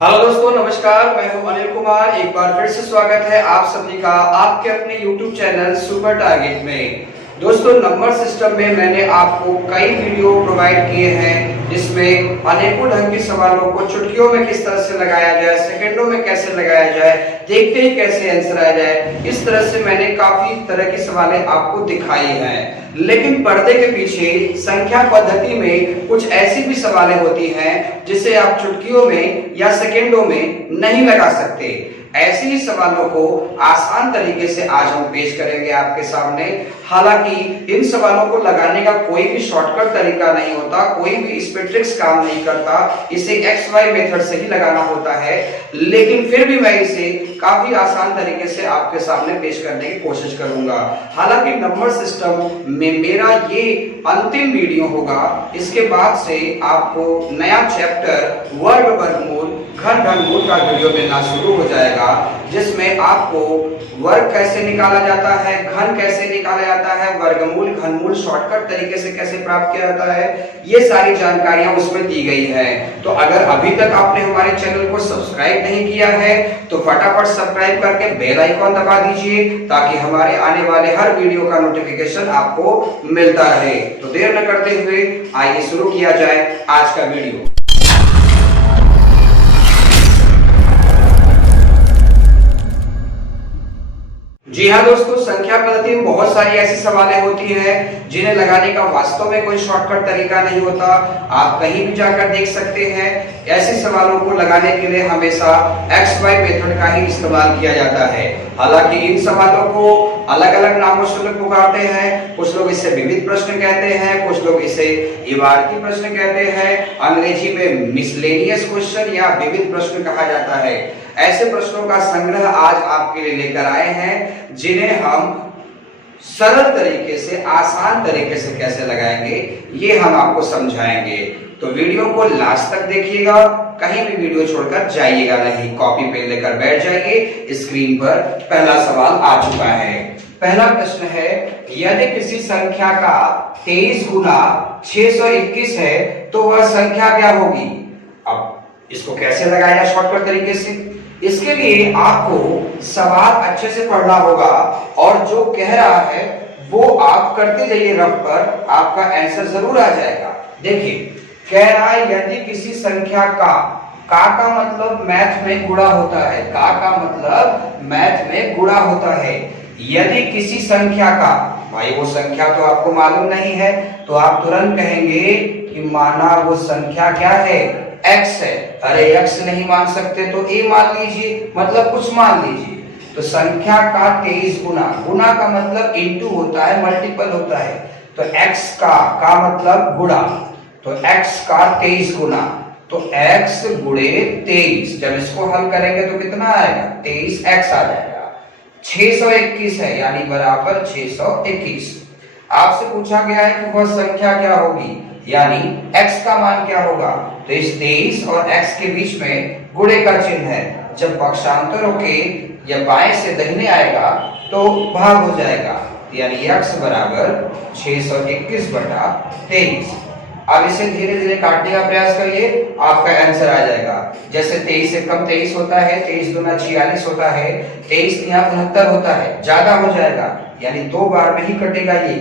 Hello दोस्तों, नमस्कार। मैं हूं अनिल कुमार। एक बार फिर से स्वागत है आप सभी का आपके अपने YouTube चैनल सुपर टारगेट में। दोस्तों, नंबर सिस्टम में मैंने आपको कई वीडियो प्रोवाइड किए हैं जिसमें अनेकों ढंग के सवालों को चुटकियों में किस तरह से लगाया जाए, सेकंडों में कैसे लगाया जाए, देखते ही कैसे आंसर आ जाए, इस तरह से मैंने काफी तरह की सवालें आपको दिखाई हैं। लेकिन पर्दे के पीछे संख्या पद्धति में कुछ ऐसी भी सवालें होती हैं जिसे आप चुटकियों में या सेकंडों में नहीं लगा सकते। ऐसे ही सवालों को आसान तरीके से आज हम पेश करेंगे आपके सामने। हालांकि इन सवालों को लगाने का कोई भी शॉर्टकट तरीका नहीं होता, कोई भी इस पे ट्रिक्स काम नहीं करता, इसे एक्स वाई मेथड से ही लगाना होता है। लेकिन फिर भी मैं इसे काफी आसान तरीके से आपके सामने पेश करने की कोशिश करूंगा। हालांकि नंबर सिस्टम में मेरा ये अंतिम वीडियो होगा। इसके बाद से आपको नया चैप्टर वर्ग वर्गमूल घन घनमूल का वीडियो मिलना शुरू हो जाएगा, जिसमें आपको वर्ग कैसे निकाला जाता है, घन कैसे निकाला जाता है, वर्गमूल घनमूल शॉर्टकट तरीके से कैसे प्राप्त किया जाता है, ये सारी जानकारियां उसमें दी गई है। तो अगर अभी तक आपने हमारे चैनल को सब्सक्राइब नहीं किया है तो फटाफट सब्सक्राइब करके बेल आइकॉन दबा दीजिए ताकि हमारे आने वाले हर वीडियो का नोटिफिकेशन आपको मिलता रहे। तो देर न करते हुए आइए शुरू किया जाए आज का वीडियो। जी हाँ दोस्तों, संख्या पद्धति में बहुत सारी ऐसी सवालें होती हैं जिन्हें लगाने का वास्तव में कोई शॉर्टकट तरीका नहीं होता। आप कहीं भी जाकर देख सकते हैं। ऐसे सवालों को लगाने के लिए हमेशा एक्स वाई मेथड का ही इस्तेमाल किया जाता है। हालांकि इन सवालों को अलग अलग नामों से लोग पुकारते हैं। कुछ लोग इसे विविध प्रश्न कहते हैं, कुछ लोग इसे इबारती प्रश्न कहते हैं, अंग्रेजी में मिसलेनियस क्वेश्चन या विविध प्रश्न कहा जाता है। ऐसे प्रश्नों का संग्रह आज आपके लिए लेकर आए हैं जिन्हें हम सरल तरीके से, आसान तरीके से कैसे लगाएंगे ये हम आपको समझाएंगे। तो वीडियो को लास्ट तक देखिएगा, कहीं भी वीडियो छोड़कर जाइएगा नहीं। कॉपी पेन लेकर बैठ जाइए। स्क्रीन पर पहला सवाल आ चुका है। पहला प्रश्न है, यदि किसी संख्या का 23 गुना 621 है तो वह संख्या क्या होगी? अब इसको कैसे लगाया शॉर्टकट तरीके से, इसके लिए आपको सवाल अच्छे से पढ़ना होगा और जो कह रहा है वो आप करते जाइए रफ पर, आपका आंसर जरूर आ जाएगा। देखिए, कह रहा है यदि किसी संख्या का मतलब मैथ में गुणा होता है। का मतलब मैथ में गुणा होता है। यदि किसी संख्या का, भाई वो संख्या तो आपको मालूम नहीं है तो आप तुरंत कहेंगे कि माना वो संख्या क्या है, x है। अरे x नहीं मान सकते तो a मान लीजिए, मतलब कुछ मान लीजिए। तो संख्या का 23 गुना, गुना का मतलब इनटू होता है, मल्टीपल होता है। तो x का मतलब गुणा, तो x का 23 गुना, तो x गुणे 23। जब इसको हल करेंगे तो कितना आएगा, 23x आ जाएगा। 621 है यानी बराबर 621। आपसे पूछा गया है कि वह संख्या क्या होगी, यानी x का मान क्या होगा। तो इस 23 और x के बीच में गुणे का चिन्ह है। जब पक्षांतरों के या बाएं से दाहिने आएगा तो भाग हो जाएगा, यानी x बराबर 621 बटा 23। अब इसे धीरे धीरे काटने का प्रयास करिए, आपका आंसर आ जाएगा। जैसे 23 से कम 23 होता है, 23 दूना 46 होता है, 23 यहाँ 69 होता है, ज्यादा हो जाएगा यानी 2 बार में ही कटेगा ये।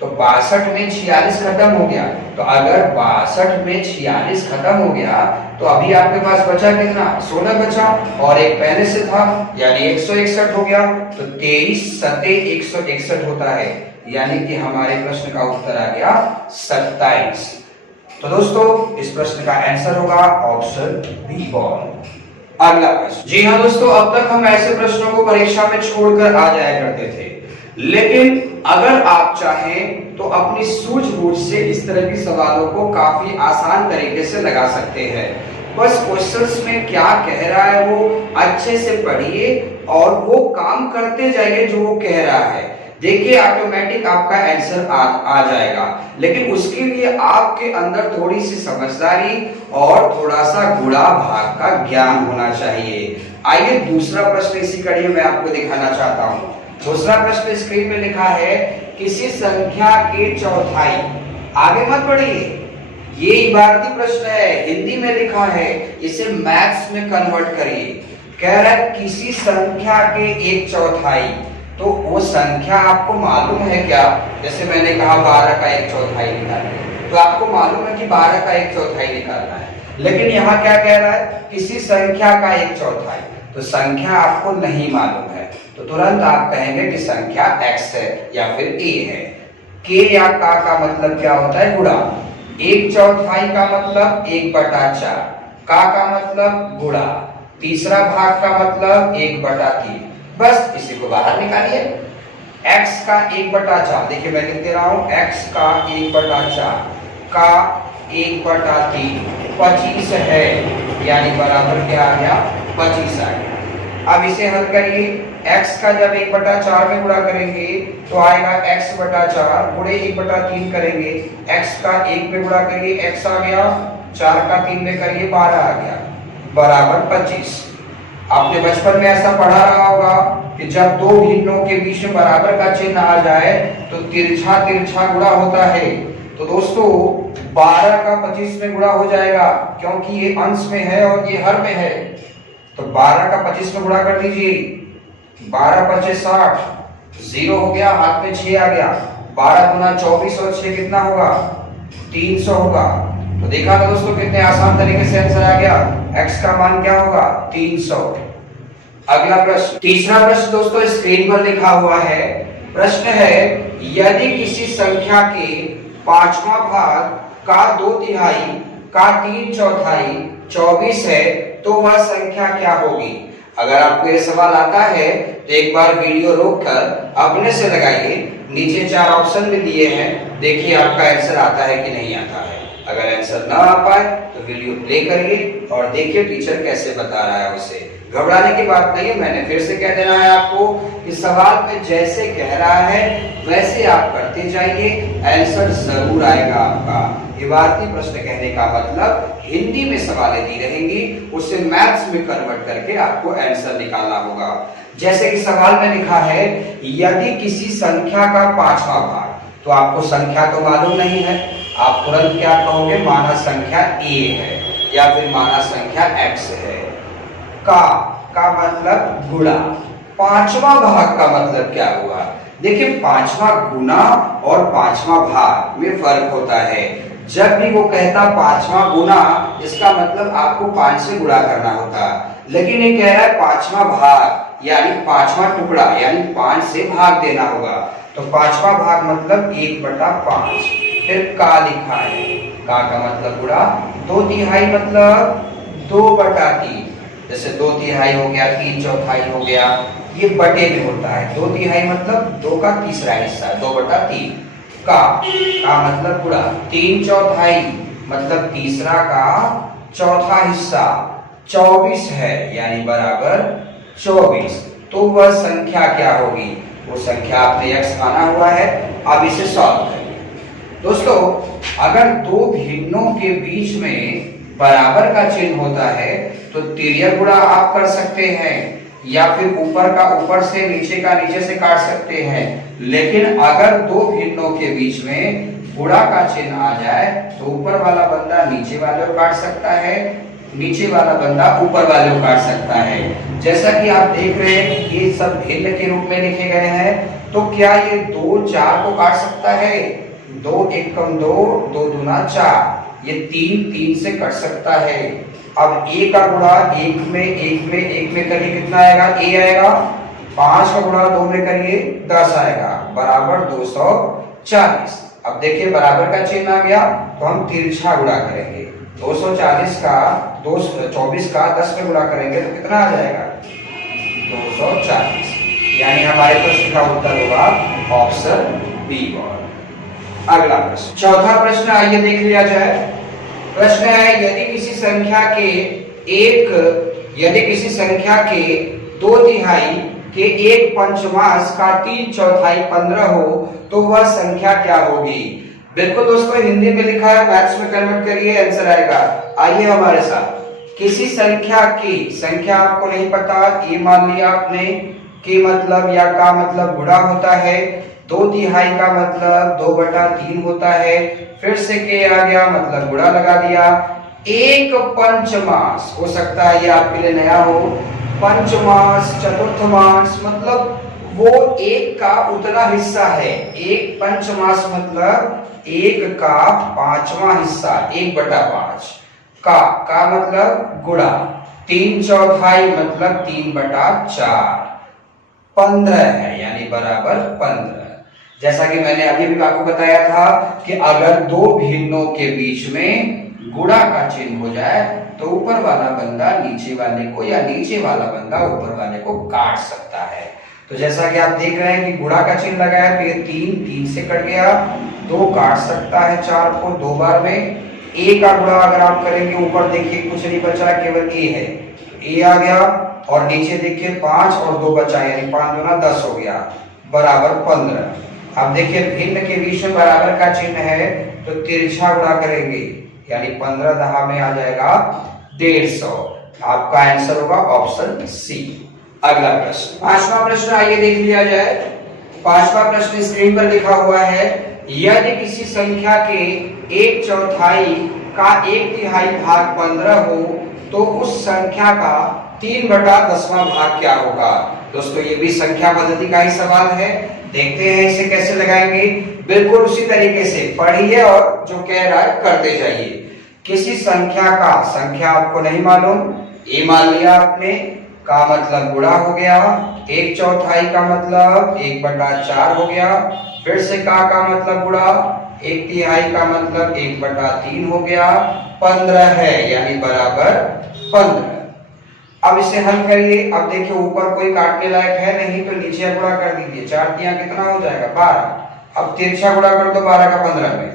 तो 62 में 46 खत्म हो गया। तो अगर 62 में 46 खत्म हो गया तो अभी आपके पास बचा कितना, 16 बचा और एक पहले से था यानी 161 हो गया। तो 23 सते 161 होता है, यानी कि हमारे प्रश्न का उत्तर आ गया 27। तो दोस्तों, इस प्रश्न का आंसर होगा ऑप्शन बी बॉल। अगला प्रश्न। जी हाँ दोस्तों, अब तक हम ऐसे प्रश्नों को परीक्षा में छोड़कर आ जाया करते थे, लेकिन अगर आप चाहें तो अपनी सूझबूझ से इस तरह के सवालों को काफी आसान तरीके से लगा सकते हैं। बस क्वेश्चंस में क्या कह रहा है वो अच्छे से पढ़िए और वो काम करते जाइए जो वो कह रहा है। देखिए, ऑटोमेटिक आपका आंसर आ जाएगा। लेकिन उसके लिए आपके अंदर थोड़ी सी समझदारी और थोड़ा सा गुणा भाग का ज्ञान होना चाहिए। आइए दूसरा प्रश्न इसी कड़ी में आपको दिखाना चाहता हूँ। दूसरा प्रश्न स्क्रीन में लिखा है, किसी संख्या के चौथाई, आगे मत पढ़िए, ये इबारती प्रश्न है, हिंदी में लिखा है, इसे मैथ्स में कन्वर्ट करिए। कह रहा है किसी संख्या के 1/4, तो वो संख्या आपको मालूम है क्या? जैसे मैंने कहा 12 का 1/4 निकालना, तो आपको मालूम है कि 12 का 1/4 निकालना है, लेकिन यहाँ क्या कह रहा है? किसी संख्या का 1/4, तो संख्या आपको नहीं मालूम है, तो तुरंत आप कहेंगे कि संख्या x है या फिर a है। k या का मतलब क्या होता है? गुणा। 1/4 का मतलब 1/4, का मतलब गुणा, तीसरा भाग का मतलब 1/3। बस इसी को बाहर निकालिए। x का 1/4, देखिए मैं लिख दे रहा हूं, x का 1/4 का 1/3 25 है, यानी बराबर क्या आ गया? 25 आ गया। अब इसे हल करिए। x का जब 1/4 में गुणा करेंगे तो आएगा x/4, गुणे 1/3 करेंगे, x का 1 में गुणा करिए, x आ गया, 4 का 3 में करिए, 12 आ गया, बराबर 25। आपने बचपन में ऐसा पढ़ा रहा होगा कि जब दो भिन्नों के बीच में बराबर का चिन्ह आ जाए तो तिरछा तिरछा गुणा होता है। तो दोस्तों 12 का 25 में गुणा हो जाएगा, क्योंकि ये अंश में है और ये हर में है, तो 12 का 25 में गुणा कर दीजिए। 12 × 5 = 60, 0 हो गया, हाथ में 6 आ गया, 12 गुना 24 और 6 कितना होगा? 300 होगा। तो देखा ना दोस्तों कितने आसान तरीके से आंसर आ गया। x का मान क्या होगा? 300। अगला प्रश्न, तीसरा प्रश्न दोस्तों स्क्रीन पर लिखा हुआ है। प्रश्न है, यदि किसी संख्या के 5वां भाग का 2/3 का 3/4 24 है तो वह संख्या क्या होगी? अगर आपको ये सवाल आता है तो एक बार वीडियो रोककर अपने से लगाइए, नीचे 4 ऑप्शन भी दिए हैं, देखिए आपका आंसर आता है कि नहीं आता है। अगर आंसर ना आ पाए तो वीडियो प्ले करिए और देखिए टीचर कैसे बता रहा है उसे। घबराने की बात नहीं है, मैंने फिर से कह देना है आपको कि सवाल में जैसे कह रहा है वैसे आप करते जाइए, आंसर जरूर आएगा आपका। इबारती प्रश्न कहने का मतलब हिंदी में सवालें दी रहेंगी, उसे मैथ्स में कन्वर्ट करके आपको आंसर निकालना होगा। जैसे कि सवाल में लिखा है, यदि किसी संख्या का 5वां भाग, तो आपको संख्या तो मालूम नहीं है, आप तुरंत क्या कहोगे? माना संख्या a है या फिर माना संख्या x है। का मतलब गुणा, 5वां भाग का मतलब क्या हुआ? देखिए 5वां गुना और 5वां भाग में फर्क होता है। जब भी वो कहता 5वां गुना, इसका मतलब आपको 5 से गुणा करना होता, लेकिन ये कह रहा है 5वां भाग यानी 5वां टुकड़ा, यानी 5 से भाग देना होगा, तो 5वां भाग मतलब 1/5। फिर का लिखा है, का मतलब गुणा, 2/3 मतलब 2/3, जैसे 2/3 हो गया, 3/4 हो गया, ये बटे में होता है। 2/3 मतलब 2 का तीसरा हिस्सा, 2/3। का मतलब गुणा, 3/4 मतलब तीसरा का चौथा हिस्सा, 24 है यानी बराबर 24। तो वह संख्या क्या होगी? वो संख्या आपने x माना हुआ है। अब इसे सॉल्व करिए। दोस्तों अगर दो भिन्नों के बीच में बराबर का चिन्ह होता है तो तिर्यक गुणा आप कर सकते हैं, या फिर ऊपर का ऊपर से, नीचे का नीचे से काट सकते हैं। लेकिन अगर दो भिन्नों के बीच में गुणा का चिन्ह आ जाए तो ऊपर वाला बंदा नीचे वाले को काट सकता है, नीचे वाला बंदा ऊपर वाले को काट सकता है। जैसा कि आप देख रहे हैं कि ये सब भिन्न के रूप में लिखे गए हैं, तो क्या ये 2 4 को काट सकता है? 2 एकम 2, 2 दूना 4, ये 3 3 से कट सकता है। अब a का गुणा 1 में 1 में 1 में करिए, कितना आएगा? a आएगा। 5 का गुणा 2 में करिए, 10 आएगा, बराबर 240। अब देखिए बराबर का चिन्ह आ गया तो हम तिरछा गुणा करेंगे। 240 का 24 का 10 में गुणा करेंगे तो कितना आ जाएगा? 240। यानी हमारे प्रश्न का उत्तर होगा ऑप्शन बी। अगला प्रश्न, चौथा प्रश्न आइए देख लिया जाए। प्रश्न है, यदि किसी संख्या के 2/3 के 1/5 का 3/4 15 हो तो वह संख्या क्या होगी? बिल्कुल दोस्तों हिंदी में लिखा है, मैथ्स में कन्वर्ट करिए, आंसर आएगा। आइए हमारे साथ। किसी संख्या की, संख्या आपको नहीं पता, ये मान लिया आपने, के मतलब या का मतलब गुणा होता है, 2/3 का मतलब 2/3 होता है। फिर से के आ गया मतलब गुणा लगा दिया। 1 पंचमांश हो सकता है ये आपके लिए नया हो, पंचमांश चतुर्थमांश मतलब वो 1 का उतना हिस्सा है। 1 पंचमांश मतलब 1 का 5वां हिस्सा, 1/5 का मतलब गुणा। 3/4 मतलब 3/4 15 है, यानी बराबर 15। जैसा कि मैंने अभी भी आपको बताया था कि अगर दो भिन्नों के बीच में गुणा का चिन्ह हो जाए तो ऊपर वाला बंदा नीचे वाले को या नीचे वाला बंदा ऊपर वाले को काट सकता है। तो जैसा कि आप देख रहे हैं कि गुणा का चिन्ह लगाया तो ये 3 से कट गया, 2 काट सकता है 4 को 2 बार में। ए का गुणा अगर आप करेंगे ऊपर देखिए कुछ नहीं बचा, केवल ए है, ए आ गया और नीचे देखिए 5 और 2 बचा, यानी 5 दूना 10 हो गया, बराबर 15। अब देखिए भिन्न के बीच में बराबर का चिन्ह है तो तिरछा गुणा करेंगे, यानी 15 दहा में आ जाएगा 150। आपका आंसर होगा ऑप्शन सी। अगला प्रश्न, 5वां प्रश्न आइए देख लिया जाए। 5वां प्रश्न स्क्रीन पर लिखा हुआ है, यदि किसी संख्या के 1/4 का 1/3 भाग 15 हो तो उस संख्या का 3/10वां भाग क्या होगा। दोस्तों ये भी संख्या पद्धति का ही सवाल है, देखते हैं इसे कैसे लगाएंगे। बिल्कुल उसी तरीके से पढ़िए और जो कह रहा है करते जाइए। किसी संख्या का, संख्या आपको नहीं मालूम, ए मान लिया आपने, का मतलब गुणा हो गया, 1/4 का मतलब 1/4 हो गया, फिर से का मतलब गुणा, 1/3 का मतलब 1/3 हो गया, 15 है यानी बराबर 15। अब इसे हल करिए। अब देखिए ऊपर कोई काटने लायक है नहीं तो नीचे गुणा कर दीजिए, 4 तिया कितना हो जाएगा 12। अब तिरछा गुणा कर दो 12 का 15 में,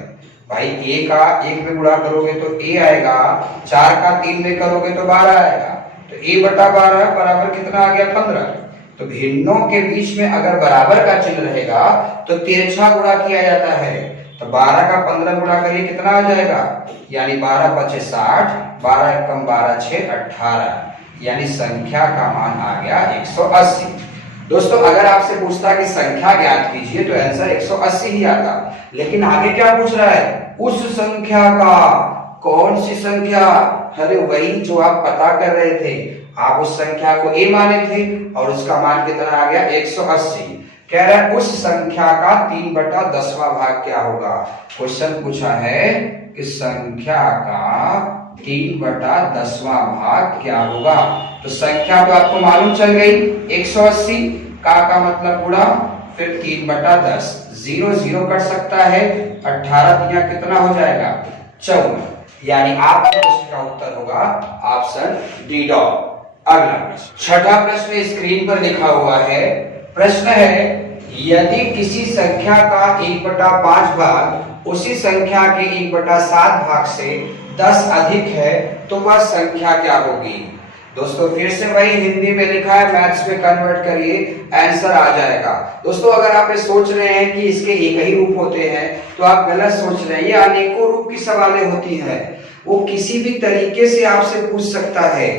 भाई ए का 1 में गुणा करोगे तो ए आएगा, 4 का 3 में करोगे तो 12 आएगा, तो a/12 बराबर कितना आ गया 15। तो भिन्नों के बीच में अगर बराबर का चिन्ह रहेगा तो तिरछा गुणा किया जाता है, तो 12 का 15 गुणा करिए कितना आ जाएगा, यानी 12 × 5 = 60, 12 × 12 = 6 18, यानी संख्या का मान आ गया 180। दोस्तों अगर आपसे पूछता कि संख्या ज्ञात कीजिए तो आंसर 180 ही आता, लेकिन आगे क्या पूछ रहा है, उस संख्या का, कौन सी संख्या, अरे वही जो आप पता कर रहे थे, आप उस संख्या को ए माने थे और उसका मान कितना आ गया 180। कह रहा है उस संख्या का 3/10वां भाग क्या होगा। क्वेश्चन पूछा है कि संख्या का 3/10वां भाग क्या होगा। तो संख्या तो आपको मालूम चल गई 180, का मतलब गुणा, फिर 3/10, 0 0 कट सकता है, 18 तिया कितना हो जाएगा 54, यानी आपके प्रश्न का उत्तर होगा ऑप्शन डी डॉट। अगला प्रश्न, छठा प्रश्न स्क्रीन पर लिखा हुआ है। प्रश्न है, यदि किसी संख्या का 1/5 भाग उसी संख्या के 1/7 भाग से 10 अधिक है तो वह संख्या क्या होगी। दोस्तों फिर से वही हिंदी में लिखा है, मैथ्स में कन्वर्ट करिए, आंसर आ जाएगा। दोस्तों अगर आप ये सोच रहे हैं कि इसके एक ही रूप होते हैं तो आप गलत सोच रहे हैं। ये अनेकों रूप की सवालें होती हैं, वो किसी भी तरीके से आपसे पूछ सकता है,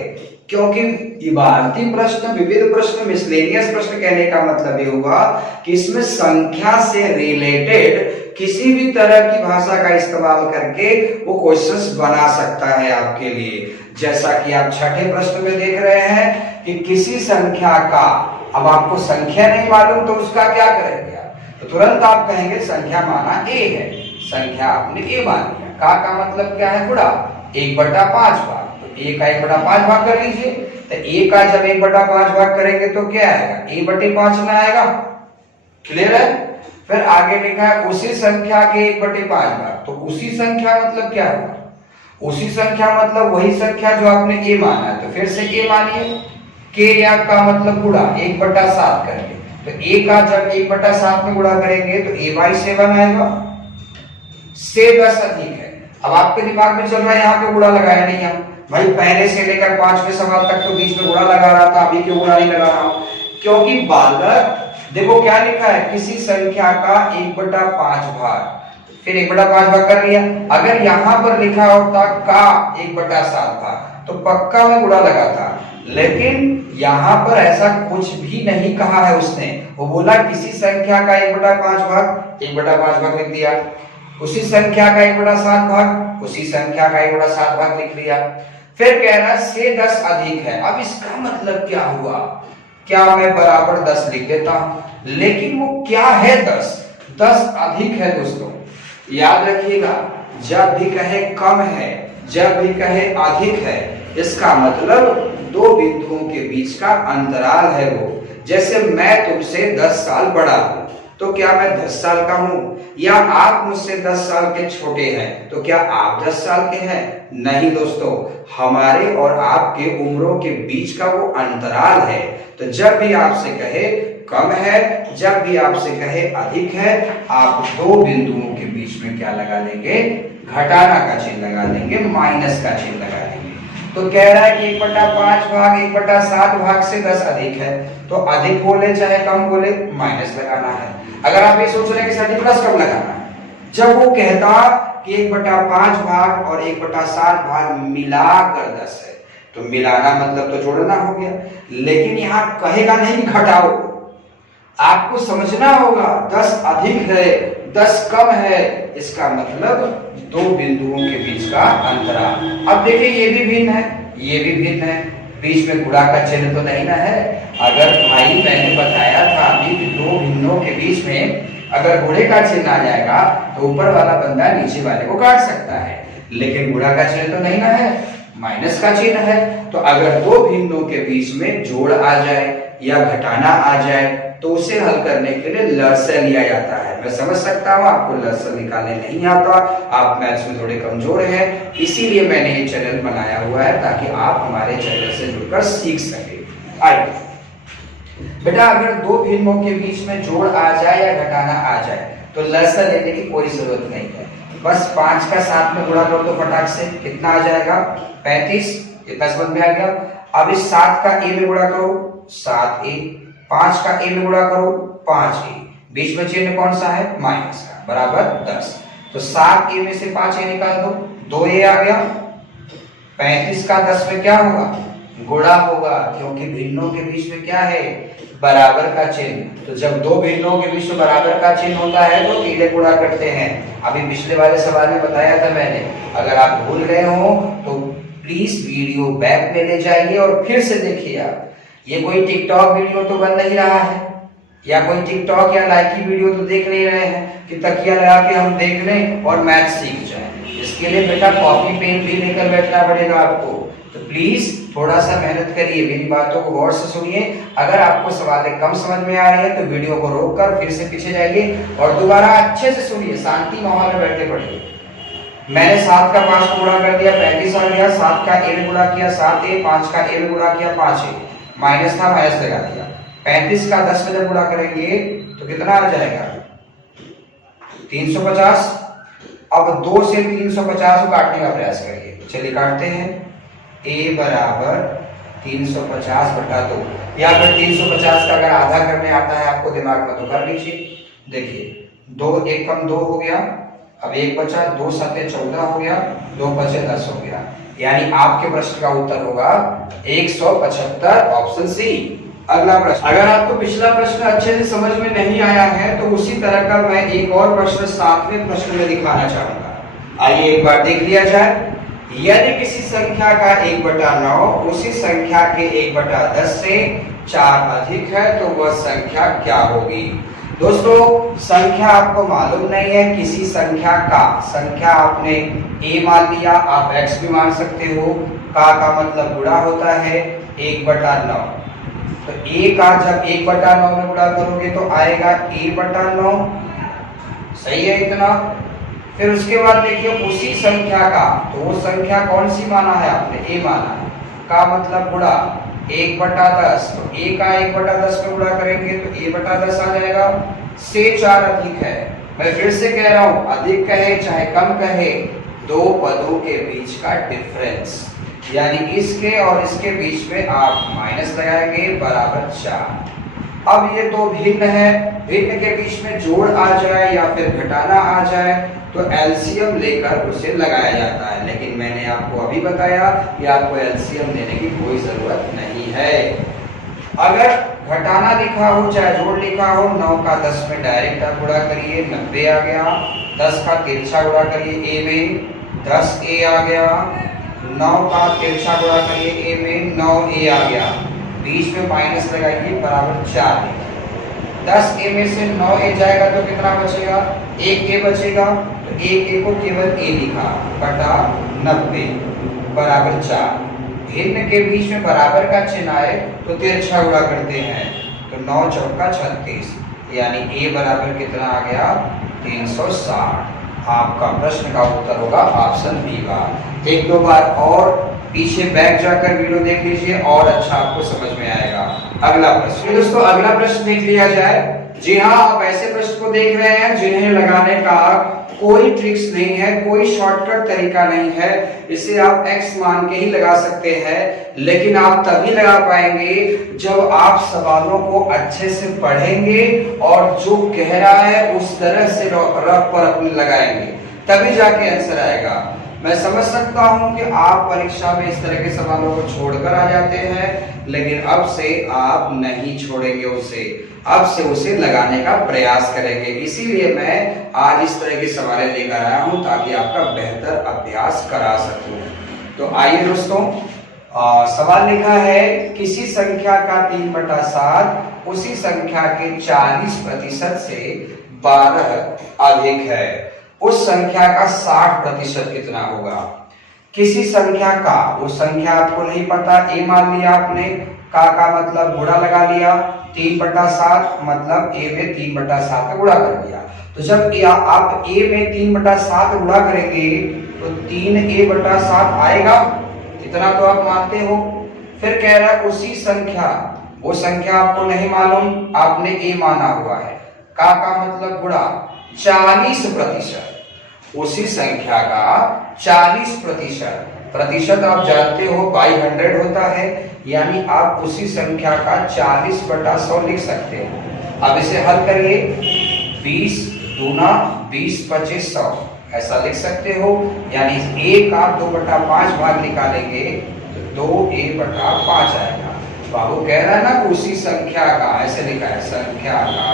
क्योंकि इबारती प्रश्न, विविध प्रश्न, मिसलेनियस प्रश्न कहने का मतलब ये हुआ कि इसमें संख्या से रिलेटेड किसी भी तरह की भाषा का इस्तेमाल करके वो क्वेश्चंस बना सकता है आपके लिए। जैसा कि आप छठे प्रश्न में देख रहे हैं कि किसी संख्या का, अब आपको संख्या नहीं मालूम तो उसका क्या करेंगे आप, तो तुरंत आप कहेंगे संख्या माना ए है, संख्या आपने ए मान लिया। का मतलब क्या है, गुणा, 1/5 भाग, तो ए का 1/5 भाग कर लीजिए। तो ए का जब 1/5 भाग करेंगे तो क्या आएगा, a/5 ना आएगा। क्लियर है। फिर आगे लिखा है उसी संख्या के 1/5 भाग, तो उसी संख्या मतलब क्या होगा, उसी संख्या मतलब वही संख्या जो आपने ए माना है, तो फिर से ए मानिए, के या का मतलब गुणा 1/7 करेंगे, तो ए का जब 1/7 में गुणा करेंगे तो a/7 आएगा, से 10 अधिक है। अब आपके दिमाग में चल रहा है यहाँ पे गुणा लगाया नहीं है भाई, पहले से लेकर 5वें सवाल तक तो बीच में गुणा लगा रहा था, अभी क्यों गुणा नहीं लगा रहा हूं, क्योंकि बालक देखो क्या लिखा है, किसी संख्या का 1/5 भाग, फिर 1/5 भाग कर लिया। अगर यहां पर लिखा होता का 1/7 भाग तो पक्का मैं गुणा लगाता, लेकिन यहाँ पर ऐसा कुछ भी नहीं कहा है उसने। वो बोला किसी संख्या का 1/5 भाग, 1/5 भाग लिख दिया, उसी संख्या का 1/7 भाग, उसी संख्या का 1/7 भाग लिख लिया। फिर कह रहा से 10 अधिक है। अब इसका मतलब क्या हुआ, क्या मैं बराबर 10 लिख देता हूं, लेकिन वो क्या है 10 अधिक है। दोस्तों याद रखिएगा, जब भी कहे कम है, जब भी कहे अधिक है, इसका मतलब दो बिंदुओं के बीच का अंतराल है वो। जैसे मैं तुमसे 10 साल बड़ा हूं, तो क्या मैं 10 साल का हूं, या आप मुझसे 10 साल के छोटे हैं, तो क्या आप 10 साल के हैं? नहीं दोस्तों, हमारे और आपके उम्रों के बीच का वो अंतराल है। तो जब भी आपसे कहे कम है, जब भी आपसे कहे अधिक है, आप दो बिंदुओं के बीच में क्या लगा लेंगे, घटाना का चिन्ह लगा देंगे, माइनस का चिन्ह लगा देंगे। तो कह रहा है कि 1/5 भाग 1/7 भाग से 10 अधिक है, तो अधिक बोले चाहे कम बोले माइनस लगाना है। अगर आप ये सोच रहे हैं कि सर प्लस कब लगाना है, जब वो कहता कि 1/5 भाग और 1/7 भाग मिलाकर 10 है, तो मिलाना मतलब तो जोड़ना हो गया। लेकिन यहाँ कहेगा नहीं घटाओ, आपको समझना होगा 10 अधिक है 10 कम है, इसका मतलब दो बिंदुओं के बीच का अंतराल। अब देखिए ये भी भिन्न है, ये भी भिन्न है, बीच में गुणा का चिन्ह तो नहीं ना है। अगर भाई मैंने बताया था अभी कि दो भिन्नों के बीच में अगर गुणे का चिन्ह आ जाएगा तो ऊपर वाला बंदा नीचे वाले को काट सकता है, लेकिन गुणा का चिन्ह तो नहीं ना है, माइनस का चिन्ह है। तो अगर दो भिन्नों के बीच में जोड़ आ जाए या घटाना आ जाए तो उसे हल करने के लिए लसअ लिया जाता है। मैं समझ सकता हूं आपको लसअ निकालने नहीं आता, आप मैथ्स में थोड़े कमजोर हैं, इसीलिए मैंने ये चैनल बनाया हुआ है ताकि आप हमारे चैनल से जुड़कर सीख सके। आइए बेटा, अगर दो भिन्नों के बीच में जोड़ आ जाए या घटाना आ जाए तो लसअ लेने की कोई जरूरत नहीं है, बस 5 का 7 में गुणा करो तो फटाक से कितना आ जाएगा 35। इतना समझ में आ गया। अब इस 7 का a में गुणा करो 7a, 5 का a में गुणा करो 5a, बीच में चिन्ह कौन सा है, माइनस का, बराबर 10। तो 7a में से 5a निकाल दो, 2a आ गया। 35 का 10 में क्या होगा, गुणा होगा, क्योंकि भिन्नों के बीच में क्या है, बराबर का चिन्ह। तो जब दो भिन्नों के बीच में बराबर का चिन्ह होता है तो सीधे गुणा करते हैं। अभी पिछले वाले सवाल में बताया था मैंने, अगर आप भूल गए हो तो प्लीज वीडियो बैक में ले जाइए और फिर से देखिए। आप ये कोई टिकटॉक वीडियो तो बन नहीं रहा है, या कोई टिकटॉक या लाइकी वीडियो तो देख नहीं रहे हैं कि तकिया लगा के हम देख लें और मैथ सीख जाएं। इसके लिए बेटा कॉपी पेन भी लेकर बैठना पड़ेगा आपको। तो प्लीज थोड़ा सा मेहनत करिए, मेरी बातों को गौर से सुनिए। अगर आपको सवालें कम समझ में आ रही है तो वीडियो को रोककर फिर से पीछे जाइए और दोबारा अच्छे से सुनिए, शांति माहौल में बैठ के पढ़िए। मैंने 7 का 5 को गुणा कर दिया 35 आ गया, 7 का a में गुणा किया 7a, 5 का a में गुणा किया 5a, माइनस था माइनस लगा दिया। 35 का 10 में जब गुणा करेंगे तो कितना आ जाएगा 350। अब 2 से 350 को काटने का प्रयास करिए, चलिए काटते हैं। a बराबर 350/2, या फिर 350 का अगर आधा करने आता है आपको दिमाग में तो कर लीजिए। देखिए 2 1 कम 2 हो गया, अब 1 बचा, 2 7 14 हो गया, 2 बचे 10 हो गया, यानी आपके प्रश्न का उत्तर होगा 175, ऑप्शन सी। अगला प्रश्न, अगर आपको पिछला प्रश्न अच्छे से समझ में नहीं आया है तो उसी तरह का मैं एक और प्रश्न 7वें प्रश्न में दिखाना चाहूंगा। आइए एक बार देख लिया जाए। यदि किसी संख्या का 1/9 उसी संख्या के 1/10 से 4 अधिक है तो वह संख्या क्या होगी। दोस्तों संख्या आपको मालूम नहीं है, किसी संख्या का, संख्या आपने a मान लिया, आप x भी मान सकते हो, का मतलब गुणा होता है 1/9। तो a का जब 1/9 में गुणा करोगे तो आएगा a/9, सही है इतना। फिर उसके बाद देखिए उसी संख्या का, तो वो संख्या कौन सी माना है आपने, a माना है, का मतलब गुणा 1/10, तो a का 1/10 में गुणा करेंगे तो a/10 आ जाएगा, से 4 अधिक है। मैं फिर से कह रहा हूं, अधिक कहे चाहे कम कहे, दो पदों के बीच का डिफरेंस, यानी इसके और इसके बीच में आप माइनस लगाएंगे, बराबर 4। अब ये दो भिन्न है, भिन्न के बीच में जोड़ आ जाए या फिर घटाना आ जाए तो एलसीएम लेकर उसे लगाया जाता है। लेकिन मैंने आपको अभी बताया कि आपको एलसीएम लेने की कोई जरूरत नहीं है। अगर घटाना लिखा हो चाहे जोड़ लिखा हो, 9 का 10 में डायरेक्ट आप गुणा करिए, 90 आ गया। 10 का तिरछा गुणा करिए ए में, 10 ए आ गया। 9 का तिरछा गुणा करिए ए में, 9 ए आ गया। बीच में माइनस लगाइए, बराबर 4। 10 ए में से 9 ए जाएगा तो कितना बचेगा? 1 ए बचेगा। तो 1 ए को केवल ए लिखा, बटा 90 बराबर 4। भिन्न के बीच में बराबर का चिन्ह आए तो तिरछा गुणा करते हैं। तो 9 चौका 36, यानी ए बराबर कितना आ गया? 360। आपका प्रश्न का उत्तर होगा ऑप्शन बी का। एक दो बार और पीछे बैक जाकर वीडियो देख लीजिए और अच्छा आपको समझ में आएगा। अगला प्रश्न दोस्तों, अगला प्रश्न देख लिया जाए। जी हाँ, आप ऐसे प्रश्न को देख रहे हैं जिन्हें लगाने का कोई ट्रिक्स नहीं है, कोई शॉर्टकट तरीका नहीं है। इसे आप x मान के ही लगा सकते हैं, लेकिन आप तभी लगा पाएंगे जब आप सवालों को अच्छे से पढ़ेंगे और जो कह रहा है उस तरह से रफ पर अपने लगाएंगे, तभी जाके आंसर आएगा। मैं समझ सकता हूं कि आप परीक्षा में इस तरह के सवालों को छोड़कर आ जाते हैं, लेकिन अब से आप नहीं छोड़ेंगे उसे, अब से उसे लगाने का प्रयास करेंगे। इसीलिए मैं आज इस तरह के सवाल लेकर आया हूं ताकि आपका बेहतर अभ्यास करा सकूं। तो आइए दोस्तों, सवाल लिखा है, किसी संख्या का 3/7 उसी संख्या के 40% से 12 अधिक है, उस संख्या का 60% कितना होगा? किसी संख्या का, वो संख्या आपको नहीं पता, ए मान लिया आपने, का मतलब गुणा लगा लिया, 3/7 मतलब ए में 3/7 का गुणा कर दिया। तो जब आप ए में 3/7 गुणा करेंगे तो 3a/7 आएगा, इतना तो आप मानते हो। फिर कह रहा है उसी संख्या, वो संख्या आपको नहीं मालूम, आपने ए माना हुआ है, का मतलब गुणा 40%, उसी संख्या का 40%, प्रतिशत आप जानते हो बाई 100 होता है, यानी आप उसी संख्या का 40/100 लिख सकते हो। अब इसे हल करिए, 20 दूना 20 25 100 ऐसा लिख सकते हो, यानी a का 2/5 भाग निकालेंगे तो 2a/5 आएगा। बाबू कह रहा है ना उसी संख्या का, ऐसे लिखा है, संख्या का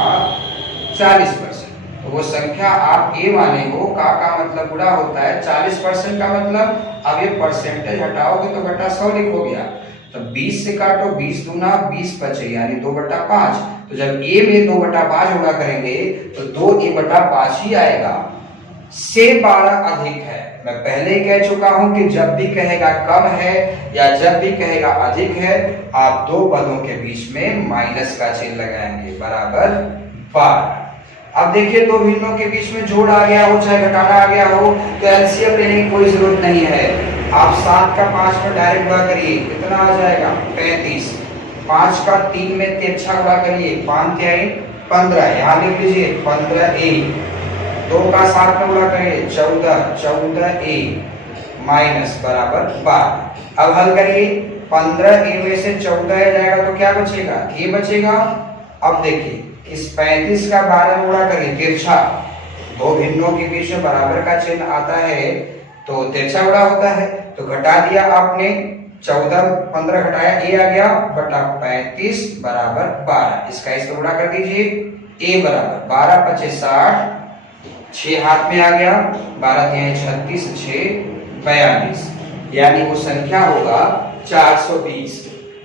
40%, तो वो संख्या आप ए माने हो, का मतलब गुणा होता है, 40% का मतलब, अब ये परसेंटेज हटाओगे तो बटा 100 लिखोगे आप। तो 20 से काटो, 20 दूना 20 बचे, यानी 2/5। तो जब ए में 2/5 गुणा करेंगे तो 2a/5 ही आएगा। से 12 अधिक है, मैं पहले ही कह चुका हूं कि जब भी कहेगा कम है या जब भी कहेगा अधिक है, आप दो पदों के बीच में माइनस का चिन्ह लगाएंगे, बराबर 12। अब देखिए, दो भिन्नों के बीच में जोड़ आ गया हो चाहे घटाना आ गया हो तो एलसीएम लेने की कोई जरूरत नहीं है। आप 7 का 5 में डायरेक्ट गुणा करिए, कितना आ जाएगा? 35। 5 का 3 में तिरछा गुणा करिए, 5 3 15, यहाँ लिख लीजिए 15a। 2 का 7 में गुणा करिए, 14a माइनस बराबर 12। अब हल करिए, 15a में से 14a जाएगा तो क्या बचेगा? a बचेगा। अब देखिए, इस 35 का 12 में गुणा करिए, तिरछा, दो भिन्नों के बीच में बराबर का चिन्ह आता है तो तिरछा गुणा होता है, तो घटा दिया आपने, 14 15 घटाया, ए आ गया, बटा 35 बराबर 12। इसका इसको गुणा कर दीजिए, ए बराबर 12 25 60, 6 हाथ में आ गया, 12 3 36, 6 42, यानी वो संख्या होगा 420।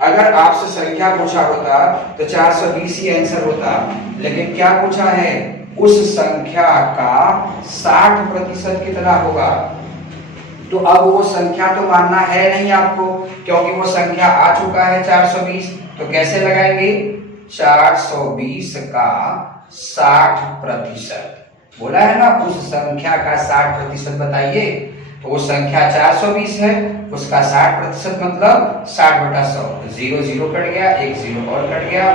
अगर आपसे संख्या पूछा होता तो 420 ही आंसर होता, लेकिन क्या पूछा है? उस संख्या का 60% कितना होगा? तो अब वो संख्या तो मानना है नहीं आपको, क्योंकि वो संख्या आ चुका है 420। तो कैसे लगाएंगे? 420 का 60%, बोला है ना उस संख्या का 60% बताइए। तो वो संख्या 420 है, उसका 60% मतलब 60/100, 0 0 कट गया, 1 0 और कट गया।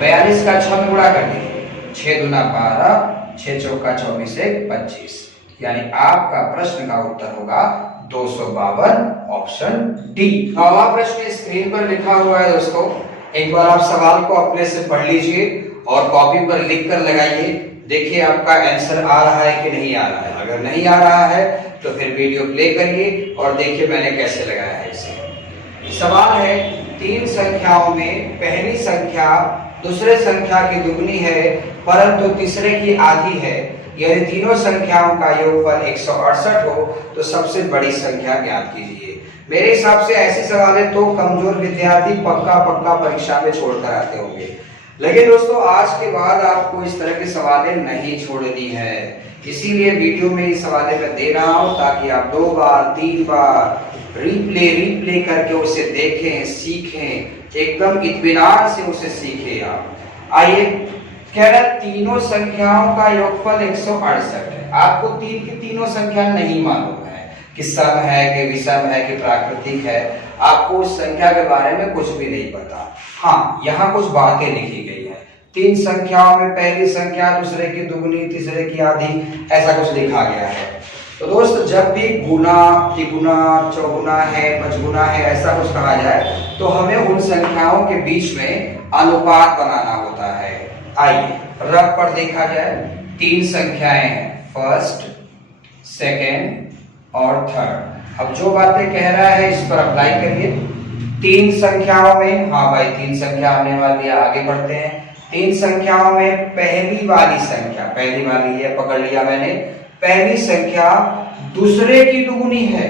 42 का 6 में गुणा कर दिए, 6 दूना 12, 6 चौका 24 1 25, यानी आपका प्रश्न का उत्तर होगा 252, ऑप्शन डी। नौवां प्रश्न स्क्रीन पर लिखा हुआ है दोस्तों, एक बार आप सवाल को अपने से पढ़ लीजिए और कॉपी पर लिख कर लगाइए। देखिए आपका आंसर आ रहा है कि नहीं आ रहा है। अगर नहीं आ रहा है तो फिर वीडियो प्ले करिए और देखिए मैंने कैसे लगाया है इसे। सवाल है, 3 संख्याओं में पहली संख्या दूसरे संख्या की दुगनी है परंतु तीसरे की आधी है। यदि तीनों संख्याओं का योगफल 168 हो तो सबसे बड़ी संख्या ज्ञात कीजिए। मेरे हिसाब से ऐसे सवाल तो कमजोर विद्यार्थी पक्का परीक्षा में छोड़कर आते होंगे, लेकिन दोस्तों आज के बाद आपको इस तरह के सवालें नहीं छोड़नी है। इसीलिए वीडियो में ये सवालें मैं दे रहा हूं ताकि आप 2 बार 3 बार रिप्ले करके उसे देखें, सीखें, एकदम इत्मीनान से उसे सीखें आप। आइए, कह रहा तीनों संख्याओं का योगफल 168 है। आपको 3 की तीनों संख्या नहीं मालूम है कि सम है कि विषम है कि प्राकृतिक है, आपको उस संख्या के बारे में कुछ भी नहीं पता। हाँ, यहाँ कुछ बातें लिखी गई है। 3 संख्याओं में पहली संख्या दूसरे की दुगनी तीसरे की आधी, ऐसा कुछ लिखा गया है। तो दोस्त जब भी गुना, तिगुना, चौगुना है, पचगुना है, ऐसा कुछ कहा जाए तो हमें उन संख्याओं के बीच में अनुपात बनाना होता है। आइए रफ पर देखा जाए, 3 संख्याएं हैं, फर्स्ट, सेकेंड और थर्ड। अब जो बातें कह रहा है इस पर अप्लाई करिए। 3 संख्याओं में, हाँ भाई 3 संख्या आने वाली है, आगे बढ़ते हैं। 3 संख्याओं में पहली वाली संख्या, पहली वाली है, पकड़ लिया मैंने, पहली संख्या दूसरे की दुगुनी है।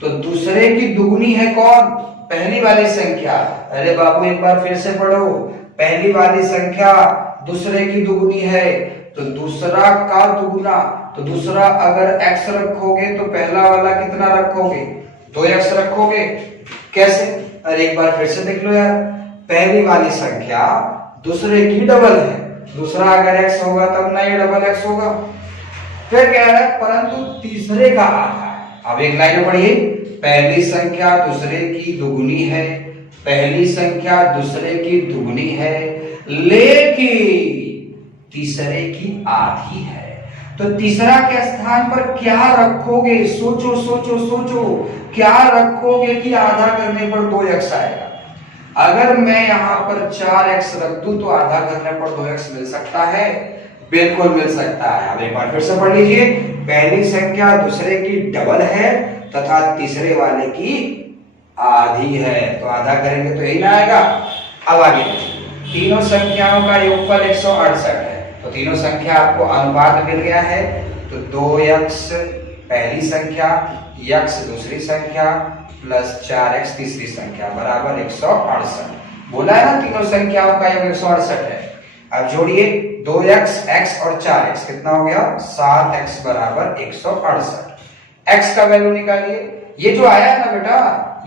तो दूसरे की दुगुनी है कौन? पहली वाली संख्या। अरे बाबू एक बार फिर से पढ़ो, पहली वाली संख्या दूसरे की दुगुनी है तो दूसरा का दुगुना। तो दूसरा अगर x रखोगे तो पहला वाला कितना रखोगे? 2x रखोगे। कैसे? अरे एक बार फिर से देख लो यार, पहली वाली संख्या दूसरे की डबल है, दूसरा अगर x होगा तब ना ये डबल x होगा। फिर कह रहा है परंतु तीसरे का आधा है। अब एक लाइन में पढ़िए, पहली संख्या दूसरे की दुगुनी है, पहली संख्या दूसरे की दुगुनी है लेकिन तीसरे की आधी है। तो तीसरा के स्थान पर क्या रखोगे? सोचो सोचो सोचो, क्या रखोगे कि आधा करने पर 2x आएगा? अगर मैं यहां पर 4x रख दूं तो आधा करने पर 2x मिल सकता है? बिल्कुल मिल सकता है। अब एक बार फिर से पढ़ लीजिए, पहली संख्या दूसरे की डबल है तथा तीसरे वाले की आधी है, तो आधा करेंगे तो यही ना आएगा। अब आगे तीनों संख्याओं का योगफल 168 है, तो तीनों संख्या आपको अनुपात मिल गया है। तो 2x पहली संख्या, x दूसरी संख्या प्लस 4x तीसरी संख्या बराबर 168। बोला है ना तीनों संख्याओं का योग 168 है। अब जोड़िए 2x, x और 4x कितना हो गया? 7x बराबर 168। x का वैल्यू निकालिए। ये जो आया ना बेटा,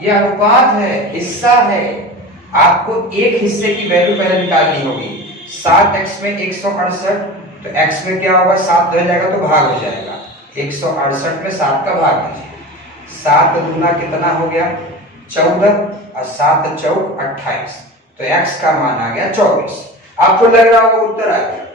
ये अनुपात है, हिस्सा है। आपको एक हिस्से की वैल्यू पहले निकालनी होगी। 7x में 168, तो x में क्या होगा? 7 रह जाएगा तो भाग हो जाएगा। 168 में 7 का भाग कीजिए। 7 दूना कितना हो गया? 14 और 7 चौक 28, तो x का मान आ गया 24। आपको लग रहा होगा उत्तर आ गया।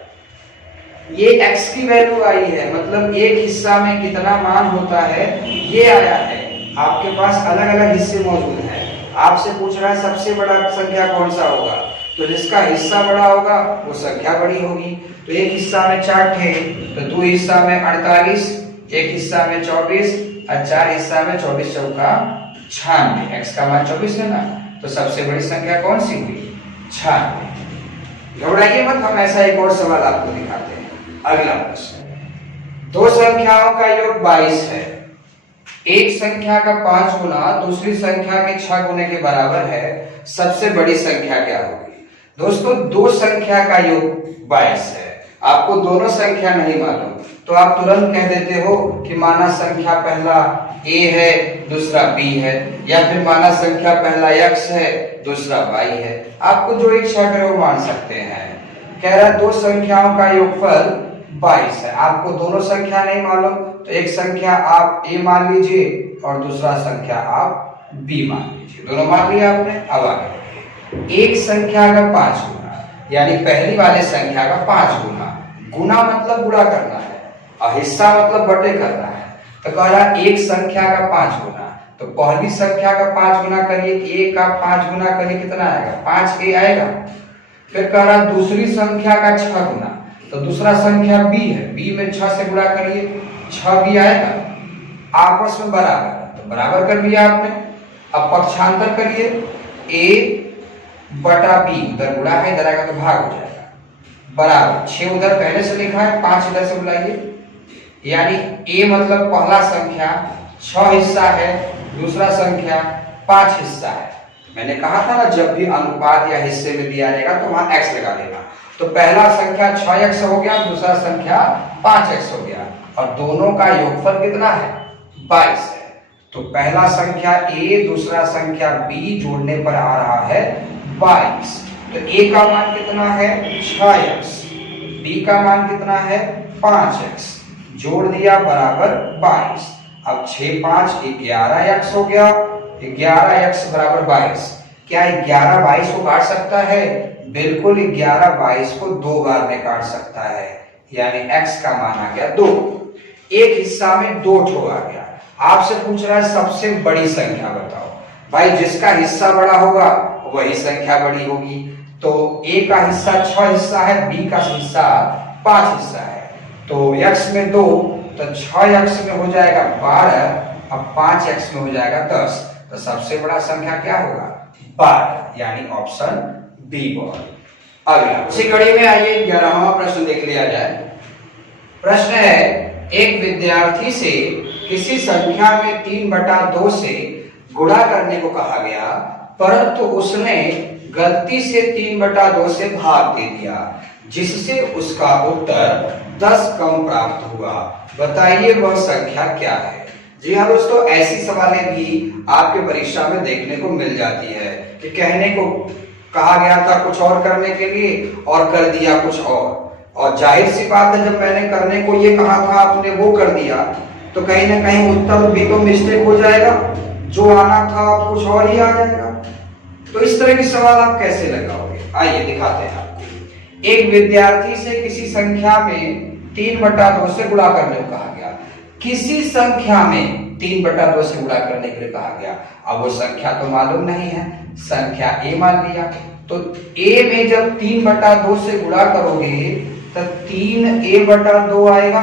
ये x की वैल्यू आई है, मतलब एक हिस्सा में कितना मान होता है ये आया है। आपके पास अलग अलग हिस्से मौजूद हैं। आपसे पूछ रहा है सबसे बड़ा संख्या कौन सा होगा, तो जिसका हिस्सा बड़ा होगा वो संख्या बड़ी होगी। तो एक हिस्सा में 4 थे, तो 2 हिस्सा में 48, एक हिस्सा में 24 और 4 हिस्सा में 24 चौका 96। x का मान 24 है ना, तो सबसे बड़ी संख्या कौन सी हुई? 96। घबराइए मत, हम ऐसा एक और सवाल आपको दिखाते हैं। अगला प्रश्न, 2 संख्याओं का योग 22 है। एक संख्या का 5 गुना दूसरी संख्या के 6 गुने के बराबर है, सबसे बड़ी संख्या क्या होगी? दोस्तों 2 संख्या का योग 22 है, आपको दोनों संख्या नहीं मालूम तो आप तुरंत कह देते हो कि माना संख्या पहला a है दूसरा b है, या फिर माना संख्या पहला x है दूसरा y है। आपको जो इच्छा करे वो मान सकते हैं। कह रहा है 2 संख्याओं का योगफल 22 है, आपको दोनों संख्या नहीं मालूम तो एक संख्या आप a मान लीजिए और दूसरा संख्या आप b मान लीजिए। दोनों मान लिया आपने। अब आगे एक संख्या का 5 गुना, यानी पहली वाले संख्या का 5 गुना। गुना मतलब गुणा करना है और हिस्सा मतलब बटे करना है। तो कह रहा एक संख्या का 5 गुना, तो पहली संख्या का 5 गुना करिए, a का 5 गुना करिए कितना आएगा? 5a आएगा। फिर कह रहा दूसरी संख्या का 6 गुना, तो दूसरा संख्या b है, b में 6 से गुणा करिए, 6 भी आएगा, आपस में बराबर, तो बराबर कर लिया आपने। अब पक्षांतर करिए, a बटा b, उधर गुणा है इधर आएगा तो भाग हो जाएगा, बराबर 6 उधर पहले से लिखा है, 5 इधर से बुलाइए, यानी a मतलब पहला संख्या 6 हिस्सा है, दूसरा संख्या 5 हिस्सा है। मैंने कहा था ना जब भी अनुपात या हिस्से में दिया जाएगा तो वहां x लगा देना। तो पहला संख्या 6x हो गया, दूसरा संख्या 5x हो गया, और दोनों का योगफल कितना है? 22 है। तो पहला संख्या a, दूसरा संख्या b जोड़ने पर आ रहा है 22। तो a का मान कितना है? 6x, b का मान कितना है? 5x, जोड़ दिया बराबर 22। अब 6 5 11x हो गया, 11x बराबर 22। क्या 11 22 को काट सकता है? बिल्कुल, 11 22 को 2 बार में काट सकता है, यानी x का मान आ गया 2। एक हिस्सा में 2 ठो आ गया। आपसे पूछ रहा है सबसे बड़ी संख्या बताओ। भाई जिसका हिस्सा बड़ा होगा वही संख्या बड़ी होगी। तो a का हिस्सा 6 हिस्सा है, b का हिस्सा 5 हिस्सा है, तो x में 2, तो 6x में हो जाएगा 12, अब 5x में हो जाएगा 10। तो सबसे बड़ा संख्या क्या होगा? 12, यानी ऑप्शन बी बॉल। अगला उसी कड़ी में आइए 11वां प्रश्न देख लिया जाए। प्रश्न है, एक विद्यार्थी से किसी संख्या में 3/2 से गुणा करने को कहा गया, परंतु उसने गलती से 3/2 से भाग दे दिया, जिससे उसका उत्तर 10 कम प्राप्त हुआ। बताइए वह संख्या क्या है? जी हाँ दोस्तों, ऐसी सवालें भी आपके परीक्षा में देखने को मिल जाती है कि कहने को कहा गया था कुछ और करने के लिए और कर दिया कुछ और जाहिर सी बात है जब मैंने करने को ये कहा था आपने वो कर दिया, तो कहीं ना कहीं उत्तर भी तो मिस्टेक हो जाएगा, जो आना था कुछ और ही आ जाएगा। तो इस तरह की सवाल आप कैसे लगाओगे? आइए दिखाते हैं आपको। एक विद्यार्थी से किसी संख्या में 3/2 से गुणा करने को कहा गया, किसी संख्या में 3/2 से गुणा करने के लिए कहा गया। अब वो संख्या तो मालूम नहीं है, संख्या a मान लिया, तो a में जब 3/2 से गुणा करोगे तब 3a/2 आएगा।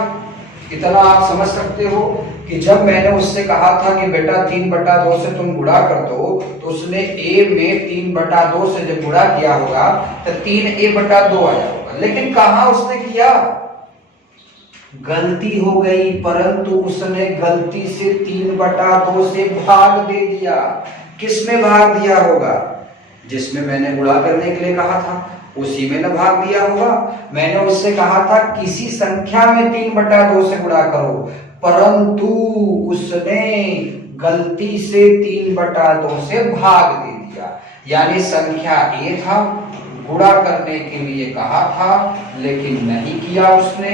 इतना आप समझ सकते हो कि जब मैंने उससे कहा था कि बेटा 3/2 से तुम गुणा कर दो, तो उसने a में 3/2 से जब गुणा किया होगा तो 3a/2 आया होगा। लेकिन कहा उसने किया, गलती हो गई, परंतु उसने गलती से 3/2 से भाग दे दिया। किसमें भाग दिया होगा? जिसमें मैंने गुणा करने के लिए कहा था उसी में न भाग दिया होगा। मैंने उससे कहा था किसी संख्या में 3/2 से गुणा करो, परंतु उसने गलती से 3/2 से भाग दे दिया, यानी संख्या a था, गुणा करने के लिए कहा था लेकिन नहीं किया उसने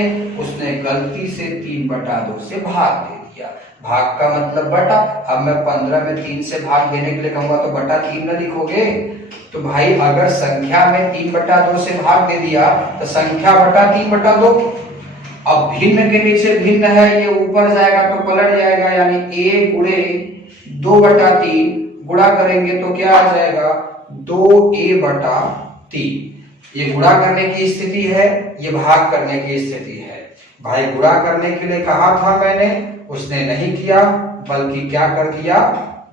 गलती से 3/2 से भाग दे दिया। भाग का मतलब बटा। अब मैं 15 में 3 से भाग देने के लिए कहूंगा तो बटा 3 न लिखोगे। तो भाई अगर संख्या में 3/2 से भाग दे दिया तो संख्या बटा 3/2। अब भिन्न के नीचे भिन्न है, ये ऊपर जाएगा तो पलट जाएगा, यानी a गुणे 2/3 गुणा करेंगे तो क्या आ जाएगा? 2a/3। ये गुणा करने की स्थिति है, ये भाग करने की स्थिति है। भाई गुणा करने के लिए कहा था मैंने, उसने नहीं किया बल्कि क्या कर दिया?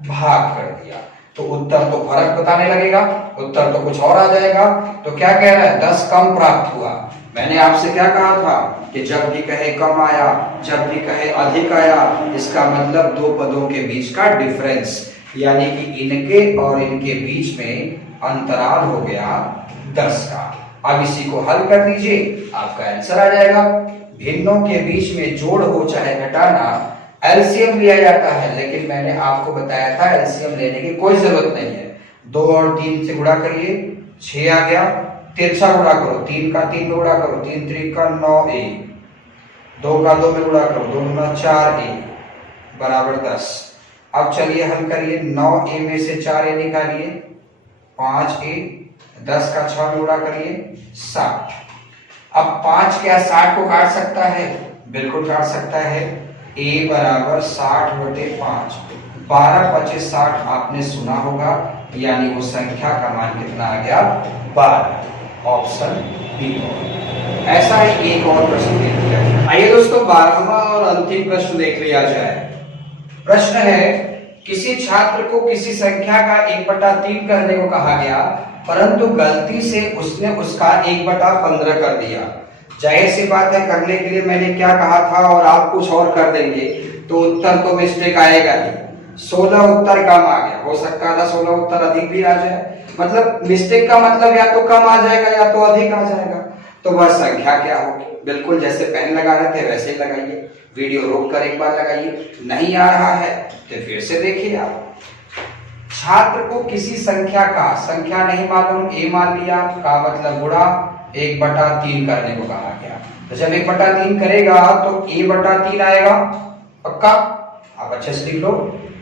भाग कर दिया। तो उत्तर तो फर्क बताने लगेगा, उत्तर तो कुछ और आ जाएगा। तो क्या कह रहा है? 10 कम प्राप्त हुआ। मैंने आपसे क्या कहा था कि जब भी कहे कम आया, जब भी कहे अधिक आया, इसका मतलब दो पदों के बीच का डिफरेंस, यानी कि इनके और इनके बीच में अंतराल हो गया 10 का। अब इसी को हल कर दीजिए, आपका आंसर आ जाएगा। भिन्नों के बीच में जोड़ हो चाहे घटाना, एलसीएम लिया जाता है, लेकिन मैंने आपको बताया था एलसीएम लेने की कोई जरूरत नहीं है। 2 और 3 से गुणा करिए, 6 आ गया। तिरछा गुणा करो, 3 का 3 में गुणा करो, 3 3 का 9a, 2 का 2 में गुणा करो, 2 गुना 4a बराबर 10। अब चलिए हल करिए, 9a में से 4a निकालिए, 5a, 10 का 6 में गुणा करिए, 60। अब 5 क्या 60 को काट सकता है? बिल्कुल काट सकता है। a बराबर 60/5, 12 × 5 = 60 आपने सुना होगा, यानी वो संख्या का मान कितना आ गया? 12। Option B. ऐसा ही एक और प्रश्न देख लिया जाए। आइए दोस्तों 12वां और अंतिम प्रश्न देख लिया जाए। प्रश्न है, किसी छात्र को किसी संख्या का 1/3 करने को कहा गया, परंतु गलती से उसने उसका 1/15 कर दिया। जाहिर सी बात है, करने के लिए मैंने क्या कहा था और आप कुछ और कर देंगे तो उत्तर तो मिस्टेक आएगा ही। 16 उत्तर कम आ गया, हो सकता था 16 उत्तर अधिक भी आ जाए। मतलब मिस्टेक का मतलब या तो कम आ जाएगा या तो अधिक आ जाएगा। तो वह संख्या क्या होगी? बिल्कुल जैसे पेन लगा रहे थे वैसे ही लगाइए, वीडियो रोक कर एक बार लगाइए। नहीं आ रहा है तो फिर से देखिए आप। छात्र को किसी संख्या का, संख्या नहीं मालूम, ए मान लिया, का मतलब गुणा 1/3 करने को कहा गया। तो जब 1/3 करेगा तो a/3 आएगा, पक्का? आप अच्छे से लिख लो।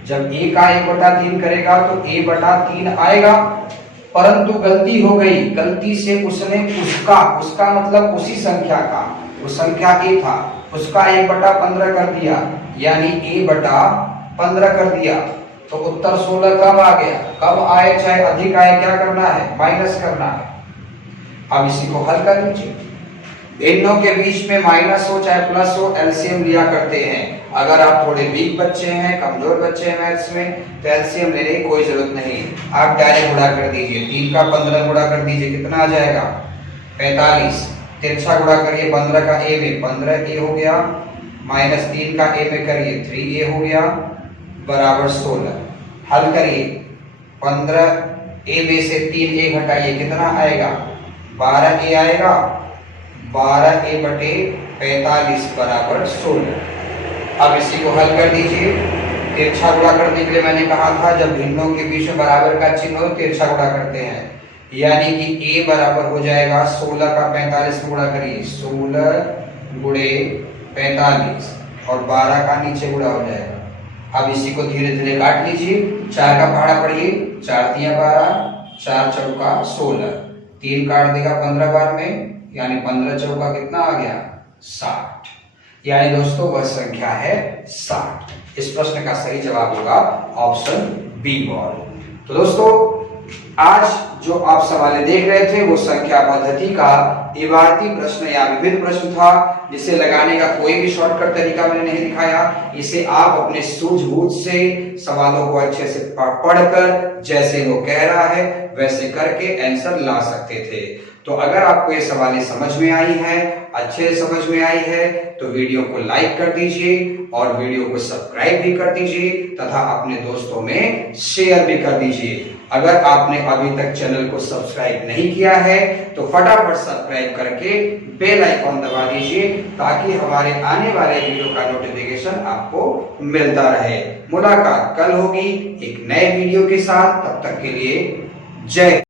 जब a का 1/3 करेगा तो a/3 आएगा, परंतु गलती हो गई, गलती से उसने उसका मतलब उसी संख्या का, वो संख्या a था, उसका 1/15 कर दिया, यानी a/15 कर दिया। तो उत्तर 16 कब आ गया? कब आए चाहे अधिक आए, क्या करना है? माइनस करना है। अब इसी को हल कर लीजिए। भिन्नों के बीच में माइनस हो चाहे प्लस हो, एलसीएम लिया करते हैं। अगर आप थोड़े वीक बच्चे हैं, कमजोर बच्चे हैं मैथ्स में, तो एलसीएम लेने की कोई जरूरत नहीं, आप डायरेक्ट गुणा कर दीजिए। 3 का 15 गुणा कर दीजिए, कितना आ जाएगा? 45। तिरछा गुणा करिए 15 का ए में, 15a हो गया, माइनस 3 का ए में करिए 3a हो गया, बराबर 16। हल करिए, 15a में से 3a घटाइए, कितना आएगा? 12a आएगा। 12a/45 बराबर 16। अब इसी को हल कर दीजिए। तिरछा गुणा करने के लिए मैंने कहा था, जब भिन्नों के बीच में बराबर का चिन्ह हो तिरछा गुणा करते हैं, यानी कि a बराबर हो जाएगा 16 का 45 गुणा करिए, 16 गुणे 45 और 12 का नीचे गुणा हो जाएगा। अब इसी को धीरे धीरे काट लीजिए। 4 का पहाड़ा पढ़िए, 4 तिया 12, 4 चौका 16, 3 काट देगा 15 बार में, यानी 15 चौका कितना आ गया? 60। यानी दोस्तों वह संख्या है 60। इस प्रश्न का सही जवाब होगा ऑप्शन बी बॉल। तो दोस्तों आज जो आप सवाल देख रहे थे वो संख्या पद्धति का इबारती प्रश्न या विविध प्रश्न था, जिसे लगाने का कोई भी शॉर्टकट तरीका मैंने नहीं दिखाया। इसे आप अपने सूझबूझ से सवालों को अच्छे से पढ़कर, जैसे वो कह रहा है वैसे करके आंसर ला सकते थे। तो अगर आपको ये सवालें समझ में आई है, अच्छे से समझ में आई है, तो वीडियो को लाइक कर दीजिए और वीडियो को सब्सक्राइब भी कर दीजिए तथा अपने दोस्तों में शेयर भी कर दीजिए। अगर आपने अभी तक चैनल को सब्सक्राइब नहीं किया है तो फटाफट सब्सक्राइब करके बेल आइकॉन दबा दीजिए, ताकि हमारे आने वाले वीडियो का नोटिफिकेशन आपको मिलता रहे। मुलाकात कल होगी एक नए वीडियो के साथ, तब तक के लिए जय।